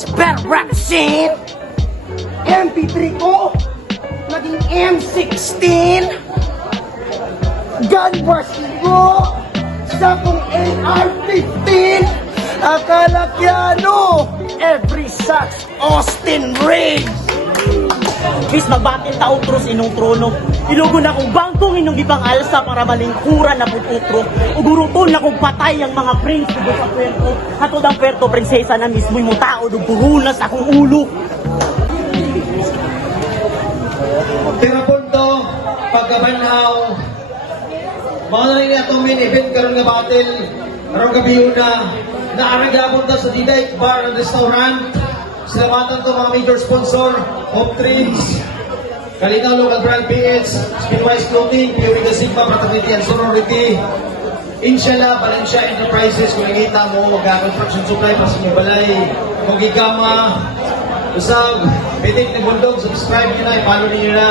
Sa better rap scene, MP3 ko naging M16. Gun brushing ko sa kong AR-15. Akala kyano, every sucks Austin Reigns. Bis magbatil ta utros inong trono. Ilugon na kong bangkong inong ibang alsa para malingkuran na pututro. Uguruton na kong patay ang mga prince tubo sa puerto. Hatod ang puerto prinsesa na mismo'y mutao dugurunas akong ulo. Tirapunto, pagkabanhaw, mga na rin itong main event karon nga battle, karong gabi na naaragabon ta sa Diday Bar and Restaurant. Salamatan to mga major sponsor, Hope Dreams, Kalinaw Local Brand PH, Spinwise Clothing, Puriga Sigma, Fraternity and Sorority, Inshallah, Valencia Enterprises, kung nakita mo, construction supply pa sa inyong balay, Kogigama, usab, pitik ng bundog, subscribe nyo na, i-follow nyo na,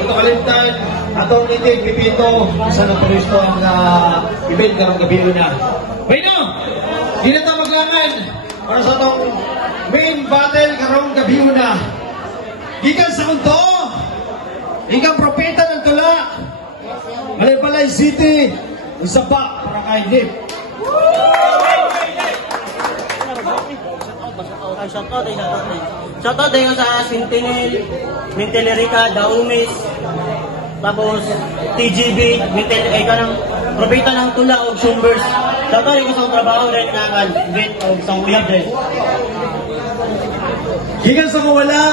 ito kalimtan, atong nitig, pipito, isa na paristo ang event karong gabi na. Bueno, di na ito maglangan, para sa itong main battle karong gabi na. Gikan sa kunto, ikang propeta ng tula, Balay City, usaba, para kay Nip. Shoutout din sa Sentinel, Mintelerica, Daumis, tapos TGB, ay ka ng propeta ng tula o Sumbers. Shoutout din sa trabaho rin na kan-bit o isang uyab rin. Gikan sa kawala,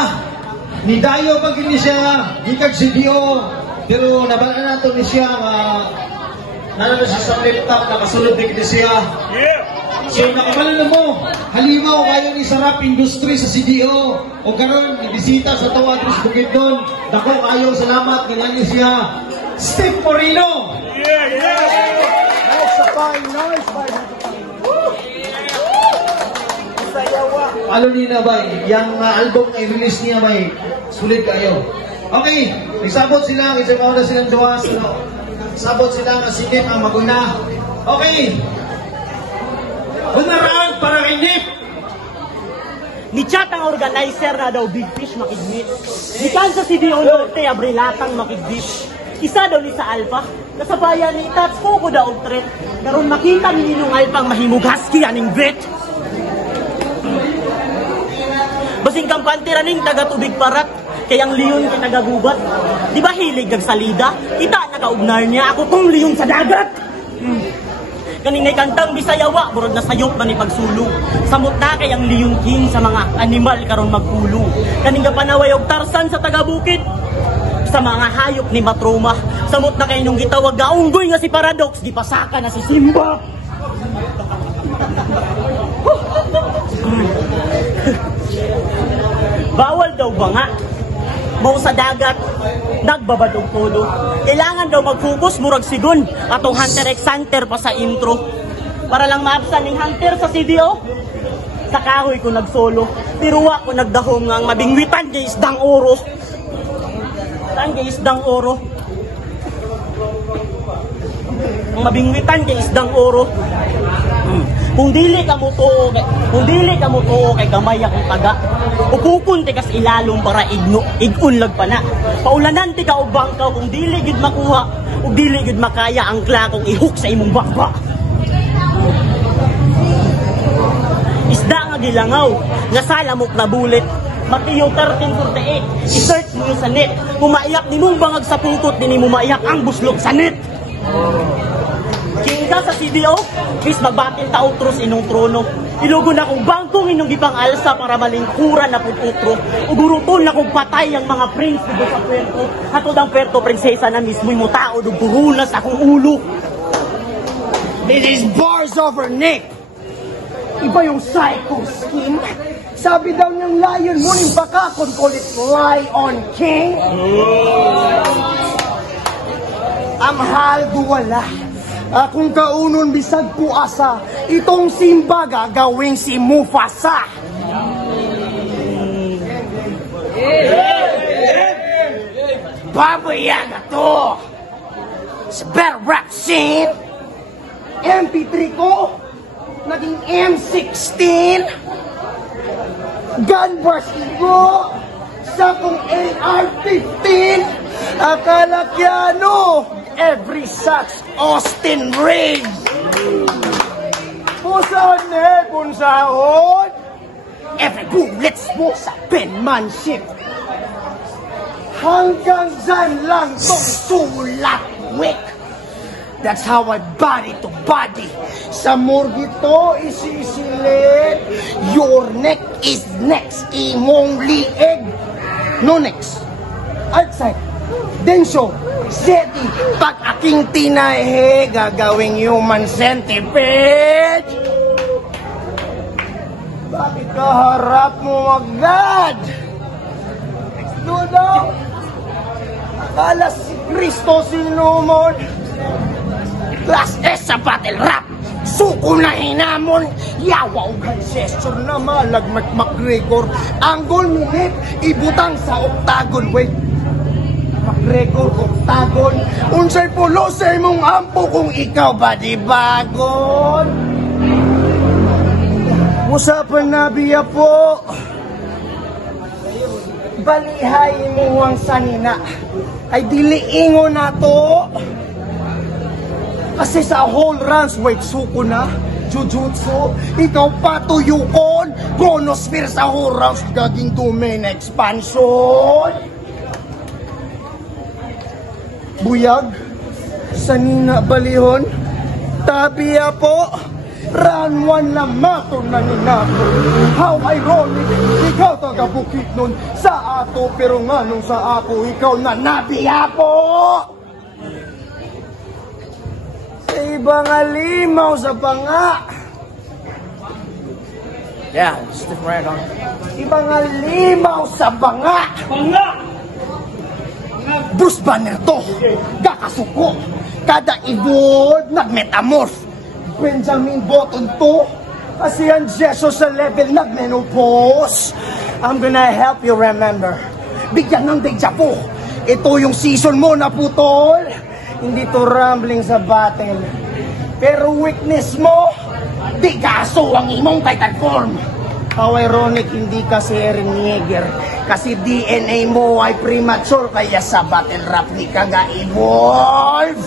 ni Dayo pag hindi siya, gikan si Dio, pero nabalaan nato ni siya, nanalo siya sa laptop, nakasulod din siya. So nakamalan mo, halimaw kayo ni Sarap Industry sa CDO o karon ibisita sa Tawa Atris Bukidnon. Dako kayo, salamat, ginani siya. Steve Moreno! Nice fine, nice fine. Ano niya ba? Yung album na i-release niya ba? Sulit kayo. Okay, isabot sila, isang na silang jowa. Sabot sila nga sinip ang maguna. Okay. Unaraan para kay Nip. Ni-chat ang organizer na daw Big Fish makigmit. Ni Kansas City Norte abrilatang makigdip. Isa daw ni sa Alpha. Kasabayan ni Tats ko daw og threat. Karon makita ni Ninong Alpang mahimog husky aning vet. Basing kampante raning taga-tubig parat. Kayang leon kay nagagubat. Di ba hilig kag salida? Kita nakaugnar niya ako tong leon sa dagat. Kanina'y kantang Bisayawa, burod na sayop na ni pagsulong. Samot na kayang Leon King sa mga animal karon magkulong. Kaning panaway og Tarzan sa taga-bukid. Sa mga hayop ni Matroma. Samot na kay nung gitawag na unggoy nga si Paradox, gipasaka na si Simba. Bawal daw ba nga? Mau sa dagat, nagbabadog todo. Kailangan daw mag-focus, murag sigon. Atong Hunter x Hunter pa sa intro. Para lang maabsan ng Hunter sa CDO. Sa kahoy ko nagsolo. Piruwa ko nagdahom nga ang mabingwitan kay isdang oro. Saan kay isdang oro? Ang mabingwitan kay isdang oro. Kung dili ka mo tuo kay gamay akong taga. Upukon ti kas ilalom para igunlag pa na. Paulanan ti ka og bangkaw kung dili gid makuha, ug dili gid makaya ang klakong ihuk sa imong baba. Isda nga gilangaw, nga salamok na bulit. Mateo 13:48. I-search mo sa net. Kumaiyak ni mong bangag sa pungkot, din mo maiyak ang buslog sa net. King ka sa CDO, bis magbatil ta utros inong trono. Ilugon na kong bangkong inong ibang alsa para malingkuran na pututro. Uguruton na kong patay ang mga prince tubo sa puerto. Hatod ang puerto prinsesa na mismo'y mutao dugurunas akong ulo. This is bars over Nick. Iba yung psycho scheme. Sabi daw ng lion mo rin baka kung call it Lion King. Amhal duwala. Akong kaunon bisag ko asa, itong Simba gagawing si Mufasa. Babayan na to. Sa better rap scene, MP3 ko naging M16. gun burst mo sa kong AR-15. Akala kya ano, every such Austin Reigns. Pusaon punsahon. Every bullets mo sa penmanship. Hanggang dyan lang tong sulat, wick. That's how I body to body. Sa morgue to isisilit. Your neck is next. Imong lieg. No next. Outside. Densyo. Seti. Pag aking tinahe, gagawing human centipede. Bakit kaharap mo agad? Next do daw. Akala si Kristo sinumon. Class S sa battle rap. Suko na hinamon. Yawa o ancestor na malagmat McGregor. Anggol minute, ibutang sa octagon. Wait, McGregor, octagon. Unsay pulo sa imong ampo kung ikaw ba di bagon? Usapan na biya po. Balihay mo ang sanina. Ay diliingo na to. Kasi sa whole runs, wait, suko na, jujutsu, ikaw patuyukon, chronosphere sa whole rounds, gaging domain expansion. Buyag, sanina balihon, tabiya po, run one na mato na ninako. How ironic, ikaw taga bukit nun sa ato, pero nga nung sa ako, ikaw na nabiya po. Ibang alimaw sa panga. Yeah, stick right on. Ibang alimaw sa panga. Panga! Bruce Banner to. Kakasuko. Kada evolve nagmetamorph. Benjamin Button to. Kasi ang Jesus sa level nagmenopause. I'm gonna help you remember. Bigyan ng deja vu. Ito yung season mo na putol. Hindi to rambling sa battle. Pero weakness mo, di kaso ang imong titan form. How ironic, hindi ka si Eren Yeager. Kasi DNA mo ay premature, kaya sa battle rap di ka ga-evolve.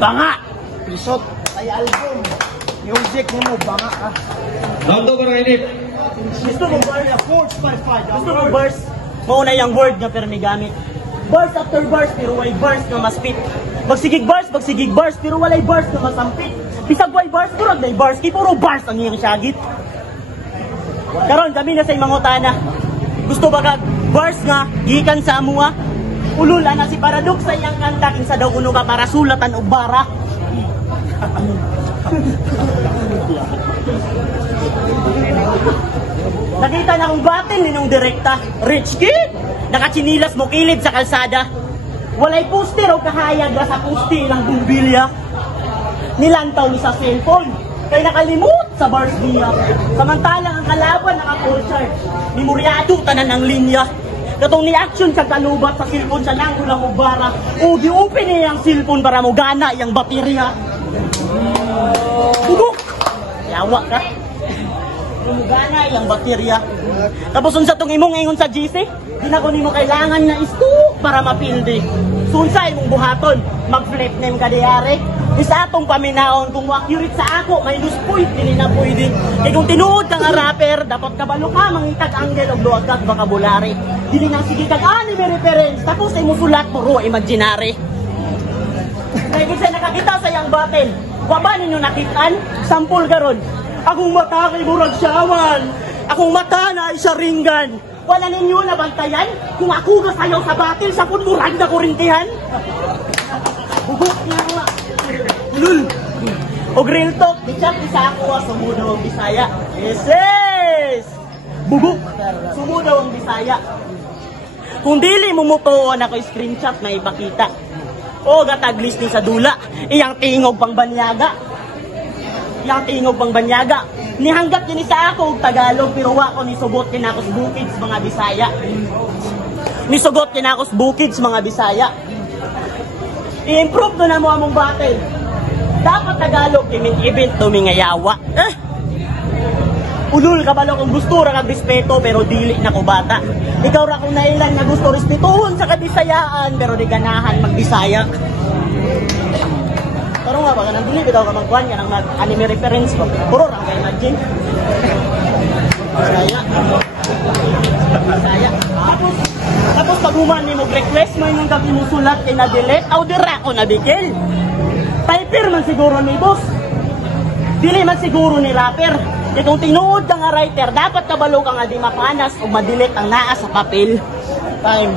Banga! Pisot, ay album. Music mo, banga ka. Round over, Rainip. Gusto mo bars? Force by fight. Gusto mo bars? Mauna yung word na pero may gamit. Bars after bars, pero walay bars na maspit. Magsigig bars, pero walay bars na masampit. Bisag way bars, purag na bars, puro bars ang iyang syagit. Karon kami na sa imangutana. Gusto ba ka bars nga, gikan sa amuha? Ulula na si Paradox sa iyang kanta, kinsa daw kuno ka para sulatan og bara. Nakita na akong battle ninong direkta. Rich kid! Nakachinilas mo kilid sa kalsada. Walay poster o kahayag sa poste ng bumbilya. Nilantaw ni sa cellphone. Kaya nakalimut sa bars niya. Samantalang ang kalaban naka-full charge. Memoryado tanan ng linya. Katong ni-action sa kalubat sa cellphone sa nanggulang ubara. O di-open niya ang cellphone para mo gana yung baterya. Bugok! Yawa ka. Gumugana yung baterya. Tapos unsa tong imong ingon sa GC? Di na ko nimo kailangan na isto para mapildi. Sunsay mong buhaton, mag-flip name ka diare. Isa atong paminaon kung accurate sa ako, may luspoy, dili na pwede. Kaya kung tinuod ka nga rapper, dapat kabalo ka, mangitag angle o luwag kag vocabulary. Dili na sige kag anime reference, tapos ay mo sulat mo ro imaginary. Kaya kasi nakakita sa yang battle, waba ninyo nakitaan, sampol karon. Akong mata kay murag syawan, akong mata na ay saringan. Wala ninyo nabantayan kung ako gasayaw sa battle sa kung murag na kurintihan. Bugok niya nga. Lul. O real talk, di chat isa ako sumudaw ang Bisaya. Yes! Bugok. Sumudaw ang Bisaya. Kung dili mo mutuon ako screenshot na ipakita. O gataglis ni sa dula, iyang tingog pang banyaga. Iyang tingog pang banyaga. Nihanggat yun sa ako og Tagalog, pero wako ni sugot kinakos bukids mga Bisaya. Nisugot kinakos bukids mga Bisaya. I-improve na mo among battle. Dapat Tagalog, iming-ibint tumingayawa. Ulul kabalo kung gusto ra kag respeto pero dili na ko bata. Ikaw ra kung nailan nga gusto respetuhon sa kabisayaan pero di ganahan magbisaya. Pero nga ba kanang dili bitaw ka magkuan ka nang anime reference ko. Puro ra kay imagine. Bisaya. Tapos pag human ni mo request mo imong gabi mo sulat kay na delete aw dira ko na bigel. Typer man siguro ni boss. Dili man siguro ni rapper. Kaya kung tinuod ka nga writer, dapat kabalo ka nga di mapanas o madilit ang naa sa papel. Time.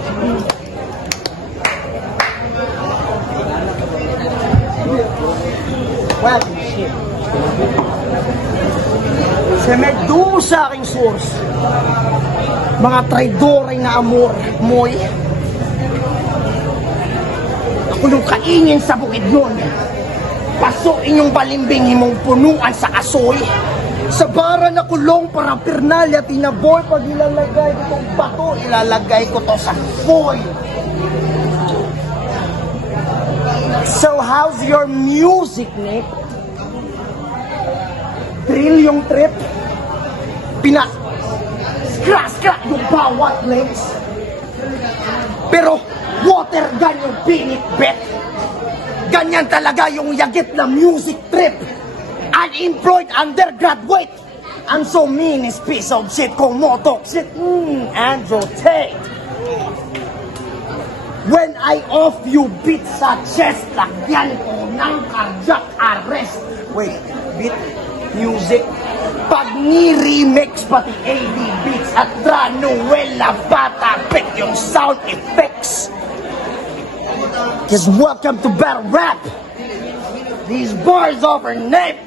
Well, shit. Sa medyo sa aking source, mga traidoray na amor, moy. Ako nung kaingin sa bukid nun. Paso inyong balimbing himong punuan sa kasoy. Sa bara na kulong para pernalya tinaboy. Pag ilalagay ko itong bato, ilalagay ko to sa foil. So how's your music, Nick? Drill yung trip. Scratch yung bawat legs. Pero water gun yung pinit-bet. Ganyan talaga yung yagit na music trip. Unemployed undergraduate. I'm so mean this piece of shit. Komodo shit. Andrew Tate. When I off you beat sa chest, lagyan ko ng cardiac arrest. Wait, beat music. Pag ni-remix pati AD beats at Ranuela Bata pick yung sound effects. Just welcome to battle rap. These bars over Nate.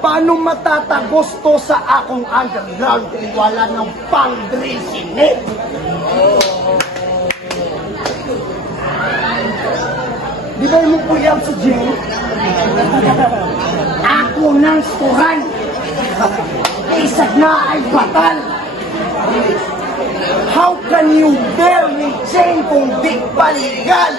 Paano matatagos to sa akong underground kung wala ng pang-drill si Nate? Di ba yung kuyab si Jay? Ako ng sturan. Isag na ay batal. How can you bear me chain kung di paligal?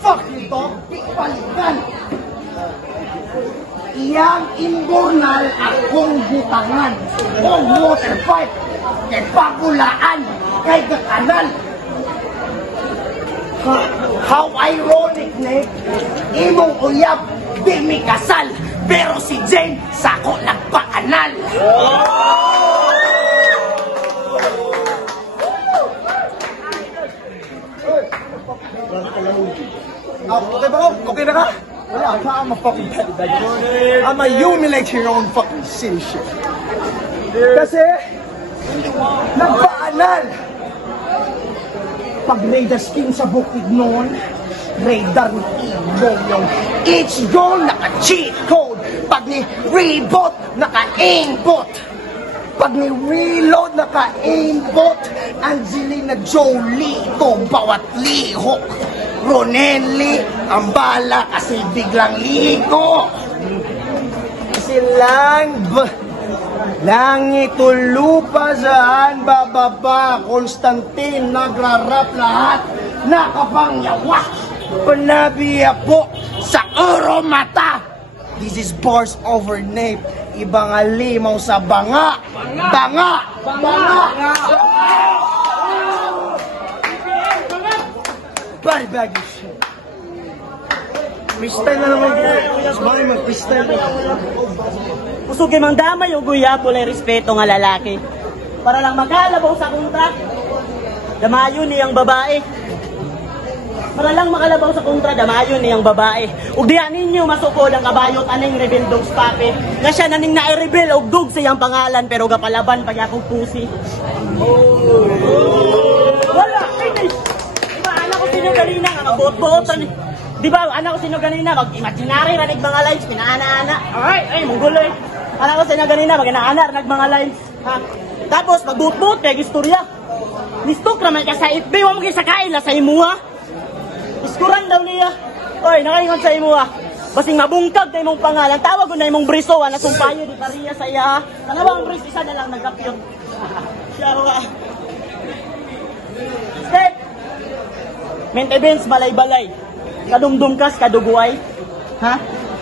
Fuck you, dog. Di paligal. Iyang imburnal akong butangan. O water pipe. Kay pagulaan. Kay kakanal. How ironic, Nick. Imong uyab, di mi kasal. Pero si Jane, sako nagpakanal. Okay ba ko? Okay na ka? Wala, I'm a fucking petty bag. I'm a humiliate your own fucking sin shit. Kasi, nagpaanal. Pag radar skin sa bukid noon, radar ni Igong yung each goal naka-cheat code. Pag ni reboot, naka-aimbot. Pag ni reload, naka-aimbot. Angelina Jolie, ito bawat lihok. Ronelli, ang bala kasi biglang ligo. Kasi langit o lupa saan bababa. Konstantin, nagrarap lahat. Nakapangyawa. Panabiya po sa oro mata. This is bars over nape. Ibang alimaw sa banga. Banga! Banga! Body bag your shit. Freestyle na naman po. Sabagay mag-freestyle na. Gusto kay mang damay o guya pulay respeto nga lalaki. Para lang makalabaw sa kontra. Damayo niyang babae. Para lang makalabaw sa kontra, damayo niyang babae. Ug diya ninyo masukod ang kabayot aning rebel dogs pape. Nga siya naning na-rebel og dog sa iyang pangalan pero gapalaban pag akong pusi. Wala, finish. Diba anak ko sino ganina nga magbuot-buotan. Diba anak ko sino ganina mag-imaginary ranig mga lines pinaana-ana. Alright, ay mongguloy. Anak ko sino ganina mag-inaana ranig mga lines. Ha? Tapos magbuot-buot kay istorya. Nistok ra man ka sa FB wa mo kay sakain la sa imuha. Iskuran daw niya. Oy, nakaingon sa imo ah. Basing mabungkag na imong pangalan. Tawag ko na imong briso ah. Nasumpayo di pariya sa iya. Ano ba ang bris? Isa na lang nagkapyong. Siya ba? Step! Maintenance balay-balay. Kadumdum kas kaduguay. Ha?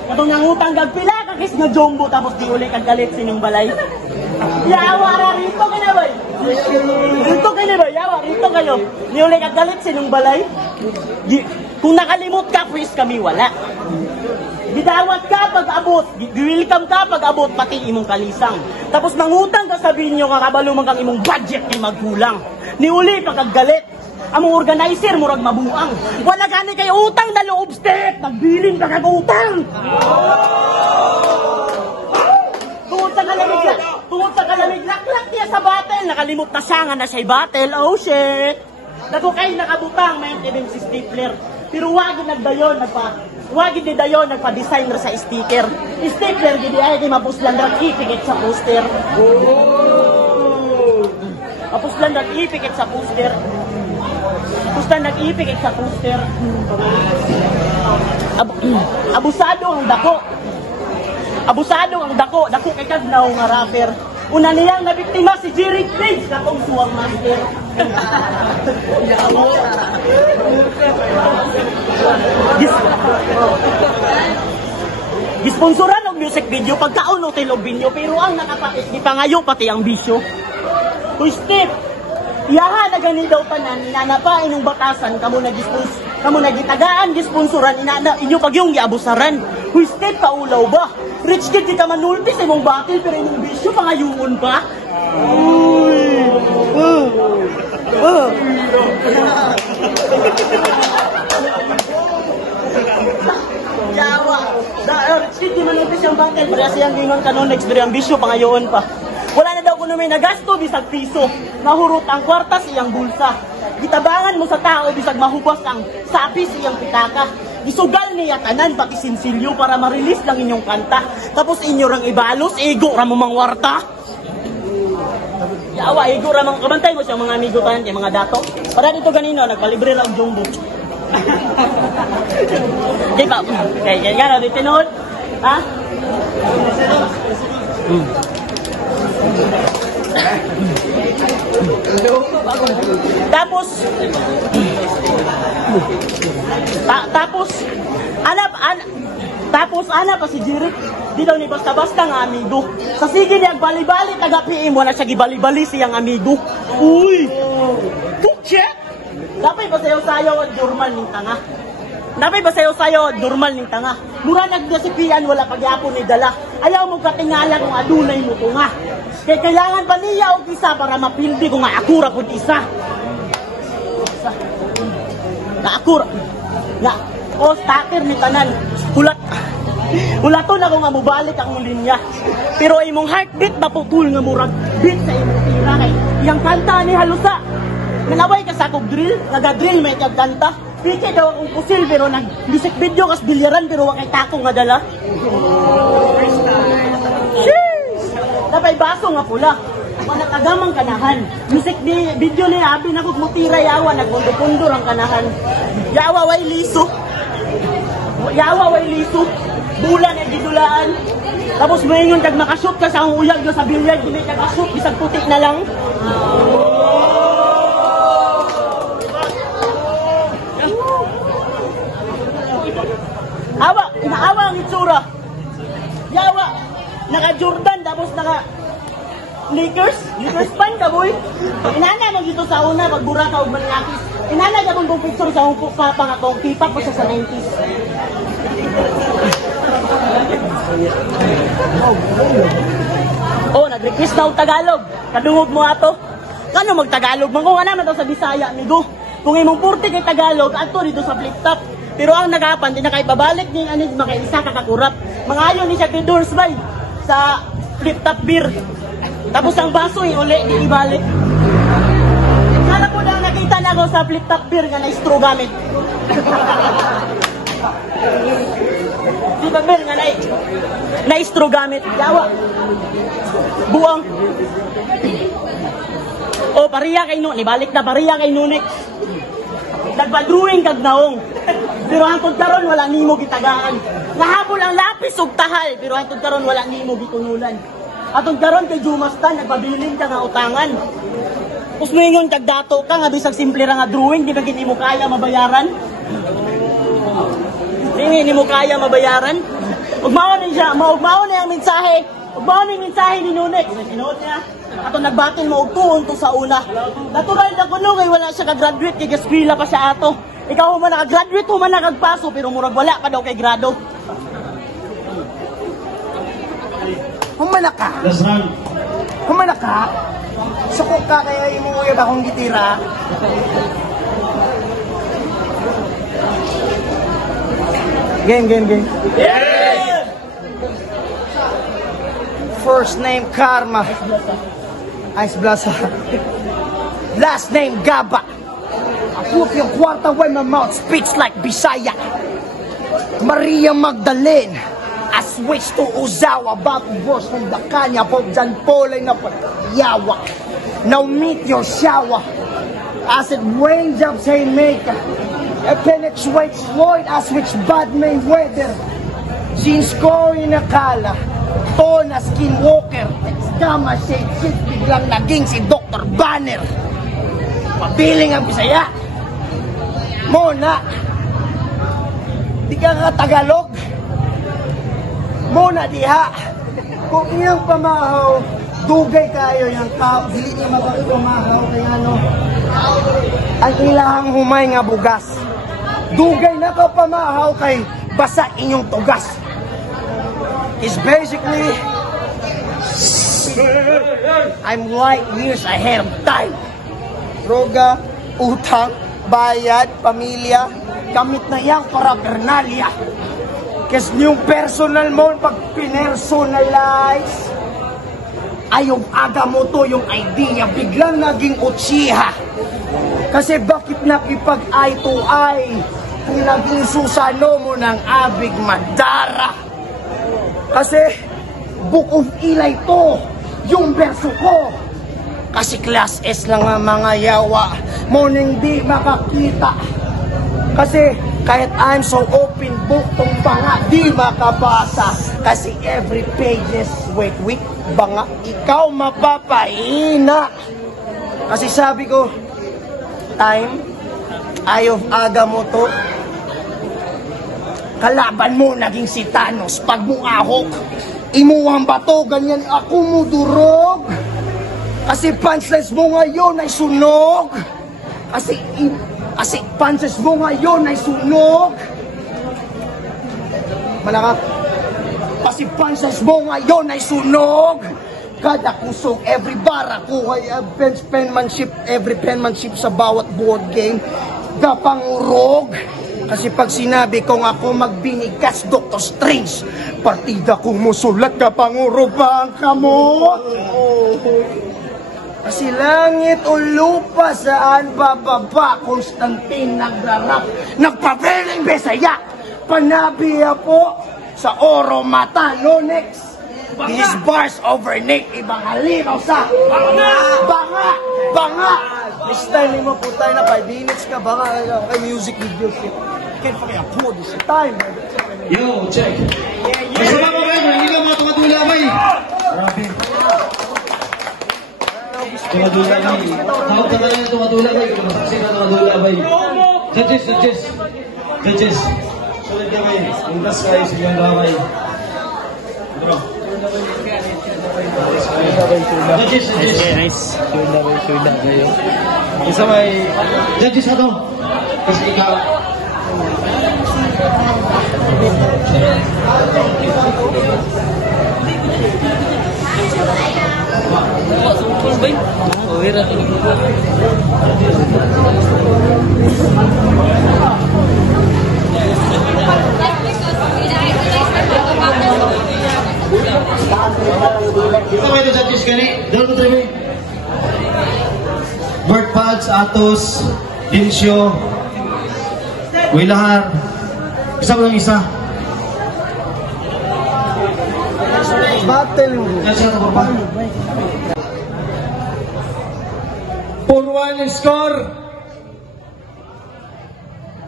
Katong nangutang gagpila kakis nga jumbo tapos di uli kagalit sining balay. Yawa ra rito ka na bay. Rito ka na bay, yawa rito kayo. Di uli kagalit sining balay. Kung nakalimot ka, please kami wala. Bidawat ka pag abot, welcome ka pag abot pati imong kalisang. Tapos mangutang ka sabihin nyo kakabalo man kang imong budget ni magkulang. Ni uli pagkagalit. Among organizer murag mabuang. Wala gani kay utang na loob step, nagbilin ka kag utang. Tungod sa kalamig laklak niya sa battle, nakalimot na siya nga na siya'y battle. Oh shit. Nato kay nakabutang maintenance si stapler. Pero wag nagdayon ni dayon nagpa-design ra sa sticker. Sticker gid ay kay mapuslan ra ipikit sa poster. Mapuslan ra ipikit sa poster. Pustan nag-ipikit sa poster. Abusado ang dako. Abusado ang dako. Dako kay kadlaw nga rapper. Una niyang nabiktima si Jerry Page katong suwang master. Gisponsoran og music video pagkaon o tilobinyo pero ang nakapait di pangayo pati ang bisyo. Uy Steve, iyaha na gani daw tanan inanapain ng batasan kamo nagitagaan gisponsoran inyo pag yung giabusaran. Uy Steve, paulaw ba? Rich kid kita manulti sa imong battle pero imong bisyo pangayuon pa. Uy. Yawa. Rich kid di manulti siyang battle pero siyang gingon kanon next pero ang bisyo pangayoon pa. Wala na daw kuno may nagasto bisag piso. Nahurot ang kwarta sa iyang bulsa. Gitabangan mo sa tao bisag mahubas ang sapi sa iyang pitaka. Isugal niya tanan pati sinsilyo para ma-release lang inyong kanta. Tapos inyo rang ibalos, ego ra mo mangwarta. Yawa, ego ra mang kabantay mo siya mga amigo tanan kay mga dato. Para dito ganino nagpalibre ra og jumbo. Kay pa. Kay gana dito noon. Ha? Tapos ana pa si Jirik di daw ni basta-basta nga amigo. Sa sige niya bali-bali taga-PM mo na siya gibali-bali siyang amigo. Uy! Kutse! Dapat ba sayo-sayo at normal ning tanga? Dapat ba sayo-sayo at normal ning tanga? Mura nagdasipian wala pagyapon ni dala. Ayaw mo katingala kung adunay mo ko nga. Kaya kailangan pa niya og isa para mapildi ko nga akura pud isa. Na akura. Na o stacker ni tanan. Hulaton ako nga mubalik ang linya. Pero imong heartbeat maputol nga murag beat sa imong tira kay iyang kanta ni halusa. Nanaway ka sa akong drill, naga-drill may kanta. Piki daw akong pusil pero nag-music video kas bilyaran pero wakay tako nga dala. Napay baso nga pula. Manatagamang kanahan. Music video ni abi na kog mutira yawa nagpundo-pundo ang kanahan. Yawa way liso. Bulan ay gidulaan. Tapos moingon kag makashoot ka sa akong uyag sa bilyag dili kag ashoot bisag puti na lang. Inaawa ang itsura. Yawa, naka-Jordan, tapos naka-Lakers pan ka, boy. Inana mo dito sa una, pagbura ka o manlakis. Inana ka mong picture sa hong papa nga kong kipak ko siya sa 90s. Oh, nag-request na og Tagalog. Kadungog mo ato. Kano mag-Tagalog? Kung ano naman sa Bisaya, amigo. Kung imong purti kay Tagalog, ato dito sa flip top. Pero ang nagapan, di na kayo pabalik ni anid makaisa kakakurap. Mangayon ni siya Tidors bay sa flip top beer. Tapos ang baso uli, di ibalik. Sana po lang nakita na ako sa flip top beer nga na-straw gamit. Flip top beer nga na-straw gamit. Yawa. Buang. O, pariya kay Nunik. Balik na pariya kay Nunik. Nagpa-drawing kag naong. Pero hantod karon wala nimo gitagaan. Nahabol ang lapis ug tahal, pero hantod karon wala nimo gitunulan. Atong karon kay Jumastan nagpabiling ka nga utangan. Kung ngayon kagdato ka, nga bisag simple ra nga drawing, di ba gini mo kaya mabayaran? Hindi mo kaya mabayaran? Ugmao na siya, maugmao na yung mensahe. Ugmao na yung mensahe ni Nunex. Sinuot niya. Ato nagbatin mo og tuon to sa una. Natural na kuno kay wala siya ka-graduate kay eskwela pa siya ato. Ikaw human naka-graduate, human nakagpaso pero murag wala pa daw kay grado. Humana ka? Last round. Humana ka? Sukok ka kaya imuuyag akong gitira. Game. Yes! First name Karma. Ice Blasa. Last name Gaba. I whoop your kwarta when my mouth speaks like Bisaya. Maria Magdalene. I switch to Uzawa. Bago verse from the kanya. Pop Jan Polay na pagyawa. Now meet your shower. Acid rain jumps haymaker. I penetrate Floyd. I switch bad weather. Jeans ko inakala. Tona skinwalker. Gamma shade shit. Biglang naging si Dr. Banner. Pabiling ang Bisaya. Mona. Di ka ka Tagalog. Mona diha. Kung iyang pamahaw, dugay kayo yung tao. Dili niya magpamahaw kaya ano. Ang ilahang humay nga bugas. Dugay na ka pamahaw kay basa inyong tugas. It's basically I'm light years ahead of time. Droga, utang, bayad, pamilya, gamit na yang paraphernalia. Kasi yung personal mo, pag pinersonalize, ay yung aga mo to, yung idea, biglang naging uchiha. Kasi bakit nakipag-eye to eye, naging susano mo ng abig madara. Kasi book of ilay to, yung verso ko. Kasi class S lang ang mga yawa, mo nang di makakita. Kasi kahit I'm so open book, tong banga di makabasa. Kasi every pages, wait, banga, ikaw mapapahina. Kasi sabi ko, time, ayaw aga mo to. Kalaban mo naging si Thanos, pag muahok, imuwang bato, ganyan ako mo durog. Kasi punchlines mo ngayon ay sunog. Kasi punches mo ngayon ay sunog. Malaka. Kasi punches mo ngayon ay sunog. Kada kusog, every bara ko ay penmanship, every penmanship sa bawat board game. Gapangurog. Kasi pag sinabi kong ako magbinigas, Dr. Strange, partida kong musulat, gapangurog pa ang kamot. Kasi langit o lupa saan bababa, Constantine nagrarap, nagpapiling Bisaya, panabiya po sa oro mata, no next. His bars overnight, ibang halinaw sa banga. This time mo po tayo na 5 minutes ka, banga kay music video. Can't forget afford this time. Yo, check. Masama mo kayo, hindi ka mga tumatula bay. Grabe. Tumatula bay. Tawag ka tayo na tumatula bay. Kumasaksi na tumatula bay. Judges. Sulit ka bay. Undas kayo sa inyong gaway. Judges. Nice. Suda kayo. Isa may... Judges ato. Kasi ikaw... Kita may judges kani, doon mo Bert Pags, Atos, Dinsyo, Wilahar. Isa ko lang isa. Battle. Kasi ano pa ba? 4-1 ang score.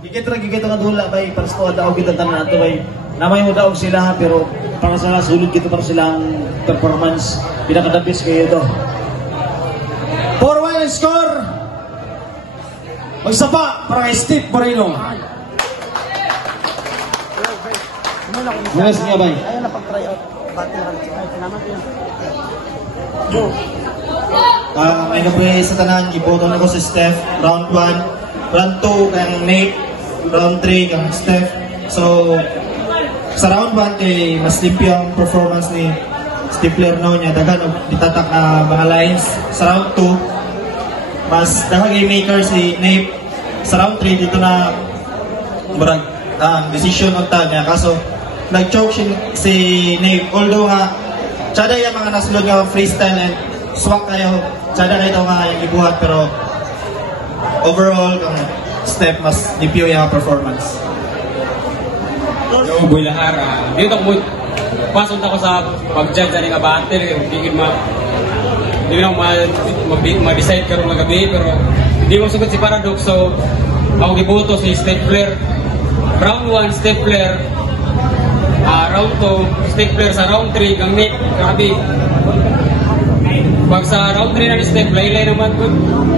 Gigit ang dula bay para sa daog kita tanan nato bay. Namay mo daog sila ha, pero para sa sulod kita para silang performance pinaka-the best kayo to. 4-1 na yung score. Magsaba para kay Steve Moreno. Yes, nga bay. Ayun na pag-try out. Battle run. Salamat yun. May nabuhay sa tanan, iboton ako si Steph, round 1, round 2 kang Nate, round 3 kang Steph. So, sa round 1 kay mas limpyo ang performance ni Stifler no niya, daghan og ditatak na mga lines. Sa round 2, mas daghan game maker si Nate. Sa round 3 dito na murag decision og ta niya, kaso nag-choke si Nate, although nga tsada yung mga nasulod nga freestyle and swak kayo, tsada na ito nga yung ibuhat, pero overall kung Steph mas limpyo yung performance. Yung buhay lahar, dito ko pasok ako sa pag-judge nga battle, hindi na ma-decide karon nga gabi, pero hindi mo sugot si Paradox, so ako giboto si Stifler. Round 1 Stifler, round 2 Stifler, sa round 3 kang Nick, grabe. Pag sa round 3 na ni Steph, laylay naman po.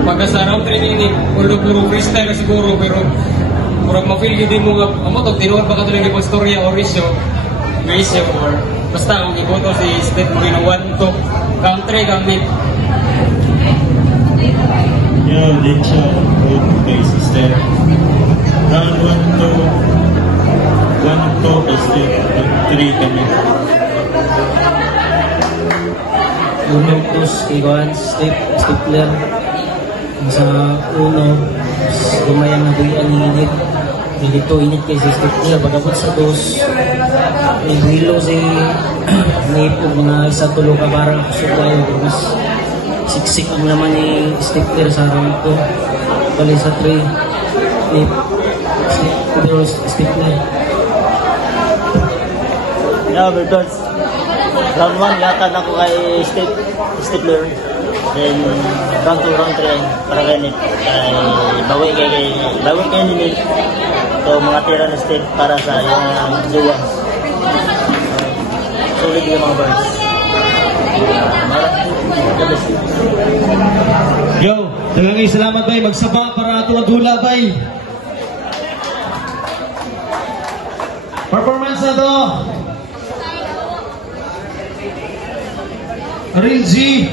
Pagka sa round 3 ni Nick, puro freestyle na siguro, pero murag ma-feel din mo nga, amotog, tinuhan pa ka ito ng ibang storya or issue, or basta ang iboto si Steph Moreno 1 to kang 3 kang Nick. Yo, din siya, good kay si Steph. Round 1 to 1 kay Steph, 3 kami. Unang dos kay Juan Stifler. Sa uno, gumayang na buhay ang init. Dito init kay si Stifler. Pagkabot sa dos, may buhilo si Nate o mga isa tulo ka barang kusukay. Mas siksik ang naman ni Stifler sa round 2. Bali sa 3, Nate. Stifler. Yeah, Bertons. Round 1, latad ako kay Stifler. Then, round 2, round 3, para kay Nick. Bawi kay Nick. So, mga tira na Steve para sa yung Jewels. Solid yung mga birds. Yo, talagang salamat bay, magsaba para ato agula bay. Performance na to. Real G.